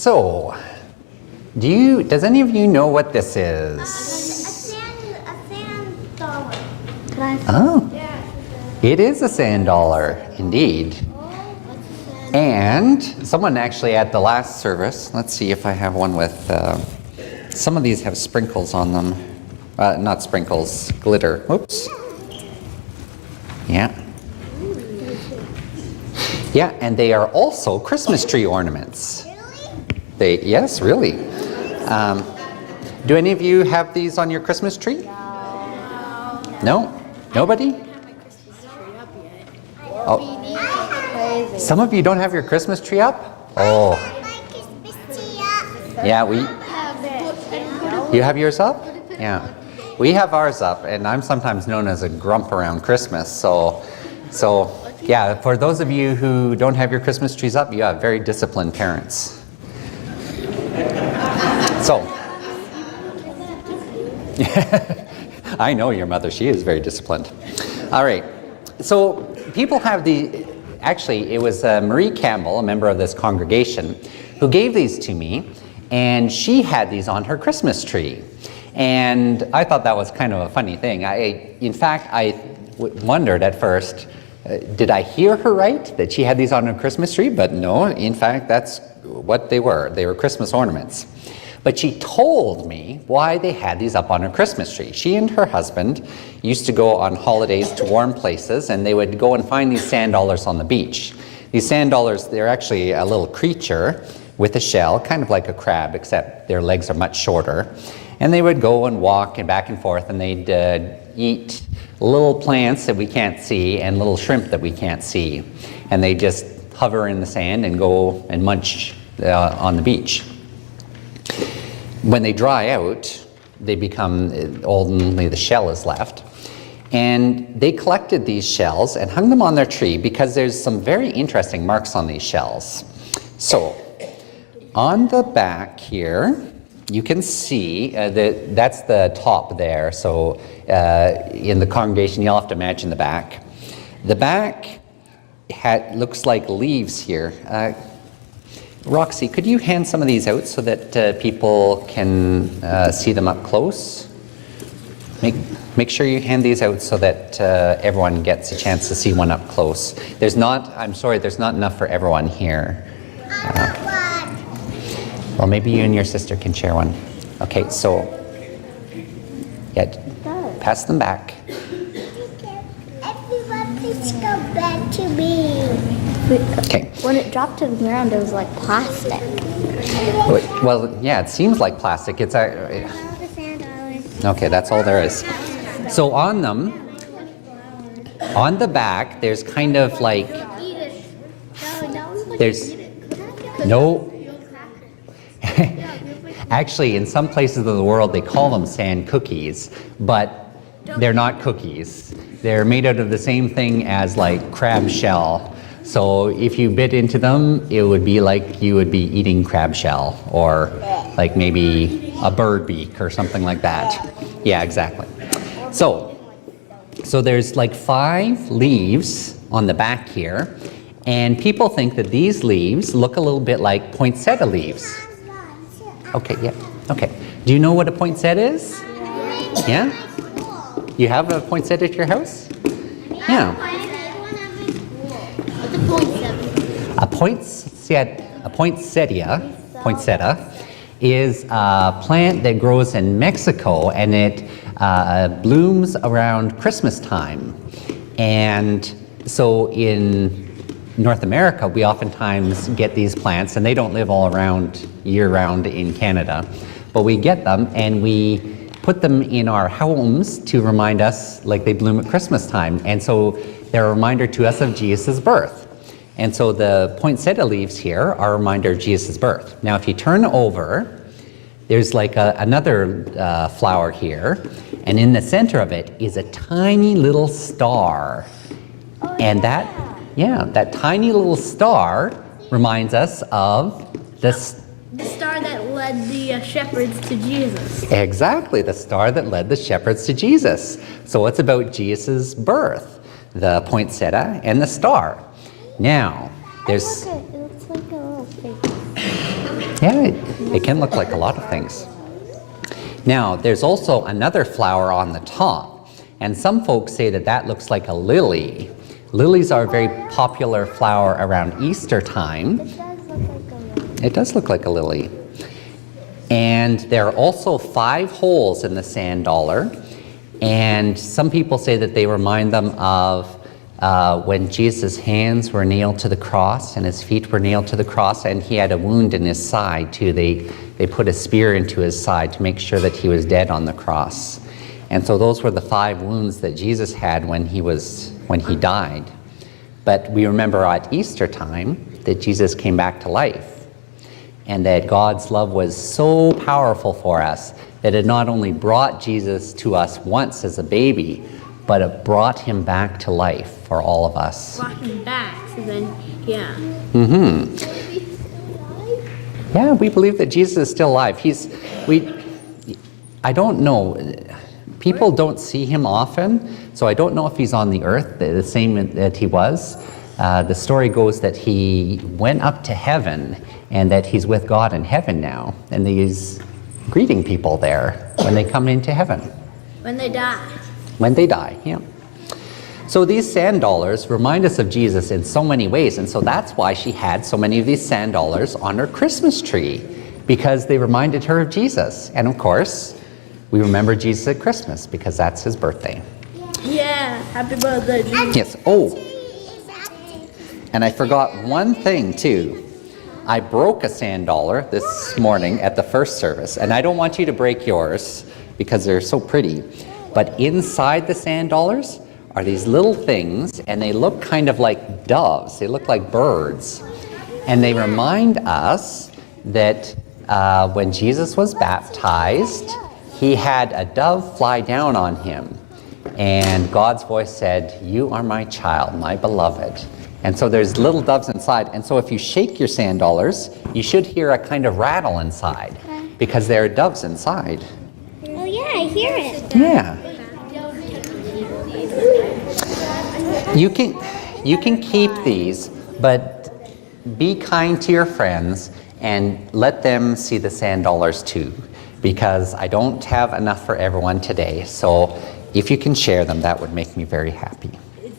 So, does any of you know what this is? A sand dollar. Oh, it is a sand dollar, indeed. And someone actually at the last service, let's see if I have one with, some of these have sprinkles on them. Not sprinkles, glitter. Oops. Yeah. Yeah, and they are also Christmas tree ornaments. Really? Yes, really. Do any of you have these on your Christmas tree? No? Nobody? I don't have my Christmas tree up yet. Oh, Crazy. some of you don't have your Christmas tree up? Oh, My Christmas tree up. yeah, Have it. you have yours up? Yeah. We have ours up, and I'm sometimes known as a grump around Christmas, so yeah, for those of you who don't have your Christmas trees up, you have very disciplined parents. So, I know your mother, she is very disciplined. All right, so people have actually it was Marie Campbell, a member of this congregation, who gave these to me, and she had these on her Christmas tree. And I thought that was kind of a funny thing. In fact, I wondered at first, did I hear her right, that she had these on her Christmas tree? But no, in fact, that's what they were. They were Christmas ornaments. But she told me why they had these up on her Christmas tree. She and her husband used to go on holidays to warm places, and they would go and find these sand dollars on the beach. These sand dollars, they're actually a little creature with a shell, kind of like a crab, except their legs are much shorter. And they would go and walk and back and forth, and they'd eat little plants that we can't see and little shrimp that we can't see. And they just hover in the sand and go and munch on the beach. When they dry out, they become only the shell is left. And they collected these shells and hung them on their tree because there's some very interesting marks on these shells. So, on the back here, you can see that's the top there. So in the congregation, you'll have to imagine the back. The back looks like leaves here. Roxy, could you hand some of these out so that people can see them up close? Make sure you hand these out so that everyone gets a chance to see one up close. I'm sorry, there's not enough for everyone here. Well, maybe you and your sister can share one. Okay, so, yeah, pass them back. Everyone, please go back to me. Okay. When it dropped to the ground, it was like plastic. Well, yeah, it seems like plastic. It's All the sand dollars. okay, that's all there is. So on them, on the back, there's kind of like, Eat it. No, there's no, actually, in some places of the world, they call them sand cookies, but they're not cookies. They're made out of the same thing as like crab shell. So if you bit into them, it would be like you would be eating crab shell, or like maybe a bird beak or something like that. Yeah, exactly. So there's like 5 leaves on the back here, and people think that these leaves look a little bit like poinsettia leaves. Okay, yeah, okay. Do you know what a poinsettia is? Yeah? You have a poinsettia at your house? Yeah. A poinsettia is a plant that grows in Mexico, and it blooms around Christmas time. And so in North America, we oftentimes get these plants, and they don't live all around year-round in Canada, but we get them and we put them in our homes to remind us, like they bloom at Christmas time, and so they're a reminder to us of Jesus' birth. And so the poinsettia leaves here are a reminder of Jesus' birth. Now if you turn over, there's like another flower here, and in the center of it is a tiny little star. And that tiny little star reminds us of The star that led the shepherds to Jesus. Exactly, the star that led the shepherds to Jesus. So it's about Jesus' birth, the poinsettia and the star. Now, there's... It looks like a little pig. Yeah, it can look like a lot of things. Now, there's also another flower on the top, and some folks say that that looks like a lily. Lilies are a very popular flower around Easter time. It does look like a lily. And there are also 5 holes in the sand dollar, and some people say that they remind them of when Jesus' hands were nailed to the cross and his feet were nailed to the cross, and he had a wound in his side too. They put a spear into his side to make sure that he was dead on the cross. And so those were the 5 wounds that Jesus had when he died. But we remember at Easter time that Jesus came back to life, and that God's love was so powerful for us that it not only brought Jesus to us once as a baby, but it brought him back to life for all of us. Brought him back, so then, yeah. Yeah, we believe that Jesus is still alive. I don't know. People don't see him often, so I don't know if he's on the earth the same that he was. The story goes that he went up to heaven and that he's with God in heaven now, and he's greeting people there when they come into heaven. When they die. When they die, yeah. So these sand dollars remind us of Jesus in so many ways, and so that's why she had so many of these sand dollars on her Christmas tree, because they reminded her of Jesus. And of course, we remember Jesus at Christmas because that's his birthday. Yeah, happy birthday, Jesus. Yes, oh, and I forgot one thing too. I broke a sand dollar this morning at the first service, and I don't want you to break yours because they're so pretty. But inside the sand dollars are these little things, and they look kind of like doves. They look like birds. And they remind us that when Jesus was baptized, he had a dove fly down on him. And God's voice said, "You are my child, my beloved." And so there's little doves inside. And so if you shake your sand dollars, you should hear a kind of rattle inside because there are doves inside. Oh yeah, I hear it. Yeah. You can keep these, but be kind to your friends and let them see the sand dollars too, because I don't have enough for everyone today. So if you can share them, that would make me very happy.